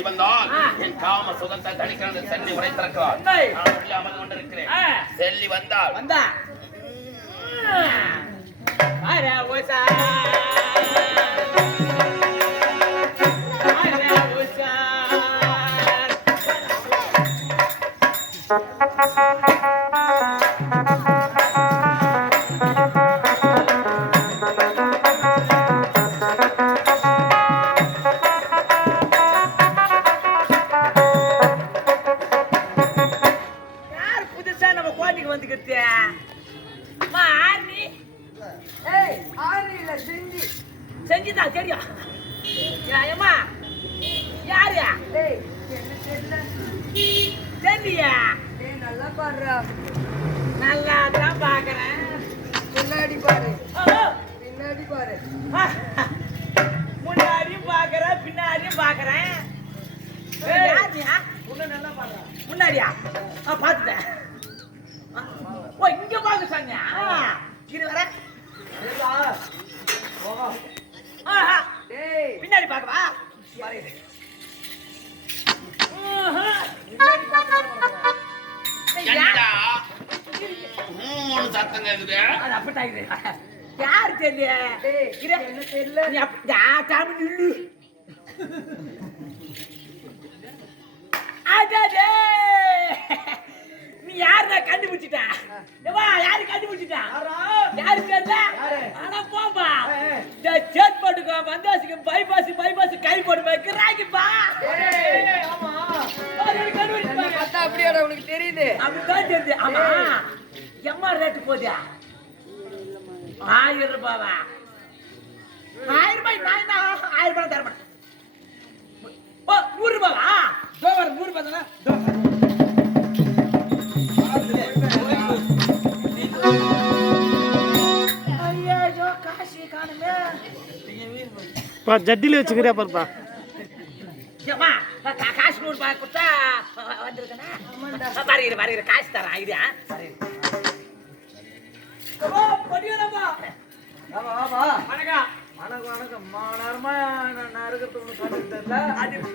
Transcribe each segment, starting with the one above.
ஓடி வந்தால் என் காம சுகத்தை தணிக்கிறது செல்லி உரைத்திருக்கிறார். நான் சொல்லி அமர்ந்து கொண்டிருக்கிறேன். செல்லி வந்தால் செஞ்சுதான் தெரியும். ஏமா யாரு தெரியலையா? நல்லா பாடுற. நல்லா தான் பாக்குறேன். பின்னாடி பாரு, பின்னாடி பாரு. முன்னாடியும் பாக்குறேன் பின்னாடியும் பாக்குறேன். முன்னாடியா பாத்துட்டேன். ஓ இங்க பாக்க சொன்னியா? இது வர பின்னாடி பாக்கவா? சத்தம் கேக்குது. அது அப்படித்தான். யாரு தெரியல? நீ யாரு கண்டுபிடிச்சிட்டா? யாரு கண்டுபிடிச்சிட்டா? யாரு தெரியல? ஆனா போப்பா சேட் போட்டுக்கோ. வந்தாசுக்கு பைபாஸ் பைபாஸ் கை போட்டு வைக்கிறாங்கப்பா. அப்படியாடா உனக்கு தெரியுது? அப்படிதான் தெரியுது. ஆமா எம்மா ரேட்டு போதியா? 1000 ரூபாவா? 1000 ரூபாய் நான் 1000 ரூபாய் தர மாட்டேன். 100 ரூபாவா? 100 ரூபாய் தானே. ஐயோ காசு காணுமே. ஜட்டில வச்சுக்கிறியா பாருப்பா. காசு 100 ரூபாய் கொடுத்தா வந்துருக்கேன்னா வருகிற காசு தரேன். ஐடியா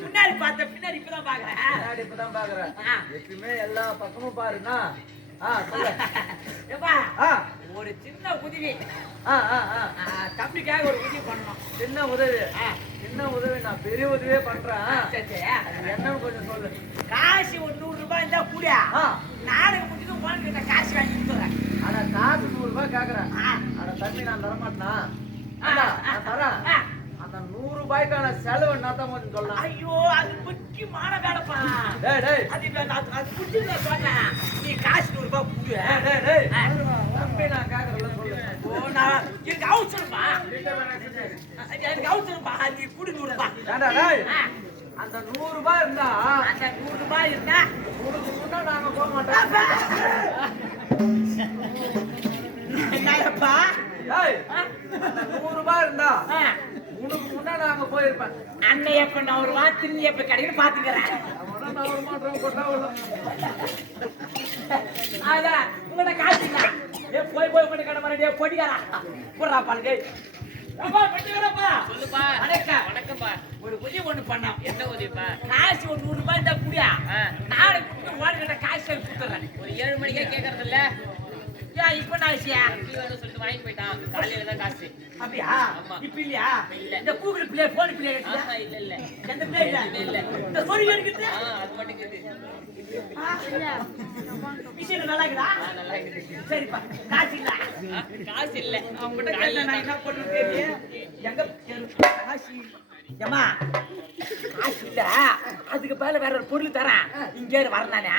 பின்னாடி பார்த்தேன். பின்னாடி இப்பதான் பாக்குறேன். எப்பயுமே எல்லா பக்கமும் பாருண்ணா. ஒரு சின்ன உதவி தம்பிக்காக ஒரு உதவி பண்ணணும். சின்ன உதவி நான் பெரிய உதவியே பண்றேன். என்னன்னு கொஞ்சம் சொல்லு. காசு ஒரு 100 ரூபாய் இருந்தா கூட நாடகம் முடிஞ்சது போன காசு வாங்கி கொடுத்துறேன். ஆனா காசு 100 ரூபாய் கேக்குறேன். ஆனா தம்பி நான் தரமாட்டேனா? தரேன். அந்த 100 ரூபாய்க்கான செலவு என்னதான் கொஞ்சம் சொல்லலாம். ஐயோ அது முக்கியமான வேலைப்பா. அது புடிச்சு சொன்னேன். நீ காசு 100 ரூபாய் கொடு. தம்பி நான் கேக்குறேன் சொல்லு. எனக்கு அவசரமா நீ குடி 100 ரூபாய். அந்த 100 ரூபாய் இருந்தா அந்த 100 ரூபாய் இருந்தா உனக்கு முன்னா நாங்க போக மாட்டோம். என்னப்பா? 100 ரூபாய் இருந்தா உனக்கு முன்னா நாங்க போயிருப்பேன். அண்ணன் எப்ப 100 ரூபாய் திரும்பி எப்ப கிடைக்குன்னு பாத்துக்கிறேன். அதான் உங்களோட காசு போய் உங்கள்கிட்ட கடை மாதிரி பொடிக்காரா போடுறா பாருங்க. சொல்லுப்பா. வணக்கம்ப்பா. ஒரு உதவி ஒண்ணு பண்ணோம். என்ன உதவிப்பா? காசு ஒரு 100 ரூபாய் இருந்தா கூடியா நாளை ஓடுகிட்ட காசு கொடுத்துறேன். ஒரு 7 மணிக்கே கேட்கறது இல்ல. இப்ப நான் சொல்லிட்டு வாங்கி போயிட்டான். காலையில தான் காசு. அப்படியா? இப்ப இல்லையா? இந்த கூகுள் பிளே போன் பிளே இல்ல எந்த பிளே இல்ல. இந்த சொல்லி எடுக்குது அது மட்டும் இருக்குது. விஷயம் நல்லா இருக்குதா? நல்லா இருக்குது. சரிப்பா. காசு இல்ல அவங்க கிட்ட நான் என்ன பண்ணுறது எங்க காசு ஏமா காசு இல்ல. அதுக்கு மேல வேற ஒரு பொருள் தரேன். இங்கே வரலானே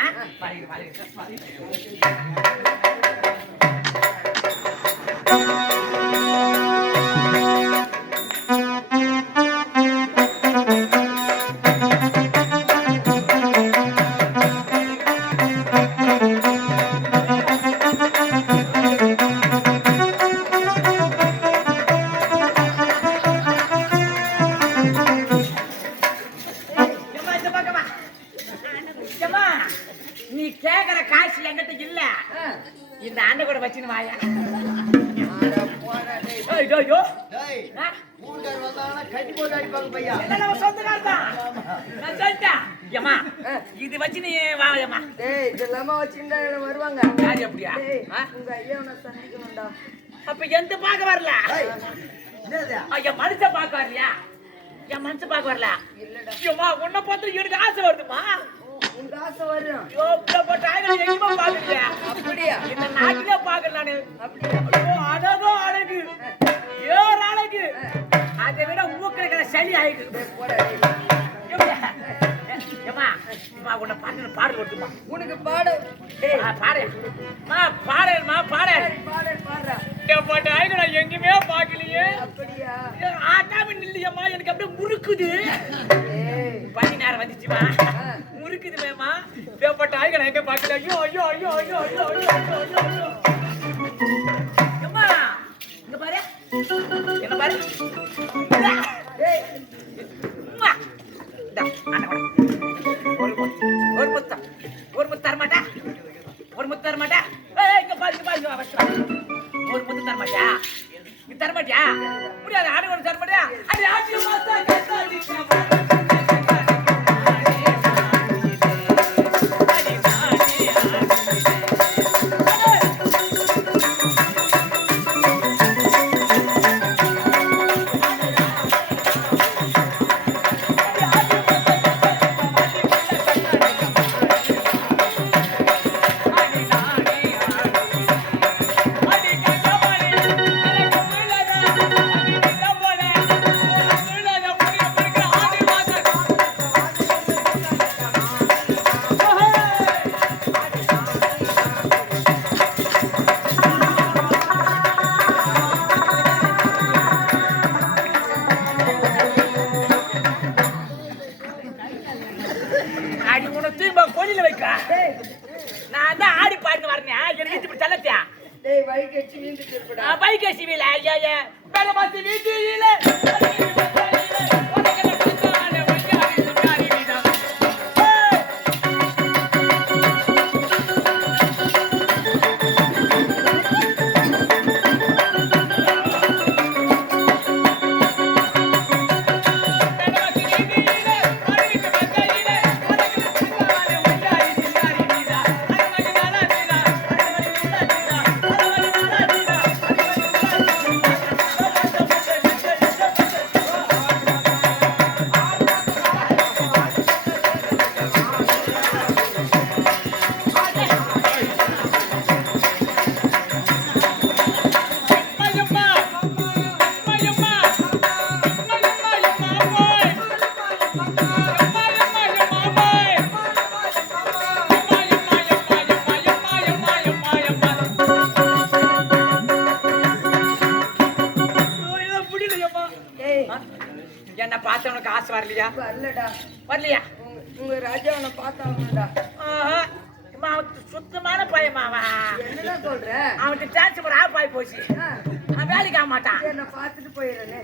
நீ கேக்குற காசு என்கிட்ட இல்ல. இந்த ஆண்ட கூட வச்சுன்னு வாயா. ஊருக்காரர் வந்தாங்கன்னா கட்டி போட்டு அடிப்பாங்க பையா. என்ன நம்ம சொந்தக்காரர் தான். நான் சொல்லிட்டேன். ஏம்மா, இது வச்சு நீ வா ஏம்மா. டேய் இதெல்லாம் வச்சிருந்தா வருவாங்க. யாரு அப்படியா? உங்க ஐயா உன்னை சந்திக்கணும்டா. அப்ப எந்த பார்க்க வரல? என்னது? என் மனுஷன் பார்க்க வரலையா? என் மனுஷன் பார்க்க வரல? இல்லடா. ஐயோம்மா, உன்னை பார்த்து எனக்கு ஆசை வருதுமா. உங்க ஆசை வரும். ஐயோ, இப்ப டைம் எங்கேயுமா பார்க்கலையா? அப்படியா? இந்த நாட்டிலே பார்க்கல நானு. அப்படியா? ஐயோ, அழகோ அழகு, ஏற அழகு, அதை விட மூக்கிற சளி ஆயிடுது. போடா. ஏம்மா, உன்னை பாட்டு பாடல் வருதுமா. உனக்கு பாட பாடு பாடல்மா பாடல். பாடல் பாடுறா. போட்ட ஆயிரம் நான் எங்கேயுமே பார்க்கலையே. அப்படியா? ஆட்டாம நில்லையம்மா, எனக்கு அப்படியே முறுக்குது. ஏய் பனி நேரம் வந்துச்சுமா, முறுக்குது மேமா. போட்ட ஆயிரம் நான் எங்க பார்க்கல. ஐயோ ஐயோ ஐயோ ஐயோ ஐயோ ஐயோ ஐயோ ஐயோ. அம்மா, இங்க பாரு, என்ன பாரு. ஏய் அம்மா, இந்தா, ஆண்டா வா. ஒரு முத்தம் தரமாட்டா? ஒரு முத்தம் தரமாட்டா? இங்க பாரு, இங்க பாரு, வா. ஒரு முத்தம் தரமாட்டா? நீ தரமாட்டியா? முடியாது, ஆடு ஒன்று தரமாட்டியா? அது ஆட்சி மாத்தா கத்தாடி அடி உன தூய்மா கோயில வைக்க. நான் தான் ஆடி பாட்டு வரேன். எனக்கு இப்படி தள்ளத்தியா? டேய் பைக் அடிச்சு வீந்து திருப்படா. பைக் சிவில ஐயா வேலை பார்த்து வீட்டில என்ன பார்த்த உனக்கு ஆசை வரலையா? வரலடா. வரலையா? உங்க ராஜா உன்னை பார்த்தாங்கடா. அவனுக்கு சுத்தமான பையன் அவன். என்னடா சொல்ற? அவனுக்கு டிரான்ஸ்பர் ஆஃப் ஆகி போச்சு. அவன் வேலைக்கு ஆக மாட்டான். என்ன பார்த்துட்டு போயிடுறேனே.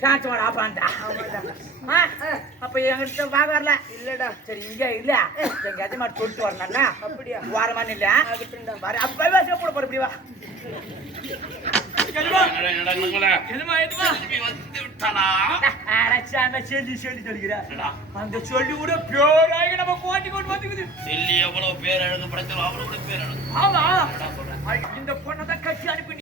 டிரான்ஸ்பர் ஆஃப் ஆண்டா. அப்ப எங்கிட்ட வாங்க வரல. இல்லடா. சரி இங்க இல்ல, எங்க எஜமா தொட்டு வரணும்னா அப்படியா? வாரமான இல்ல ஆகட்டும்டா. வர அப்பவே போட போற இப்படி வா. அந்த சொல்லி கூட பேராக நம்ம கோட்டி கொண்டு வந்துக்குது. செல்லி எவ்வளவு பேர் அழகு படைத்தாலும் அவ்வளவு பேர் அழகு. ஆமா, இந்த பொண்ணை தான் கட்சி அனுப்பி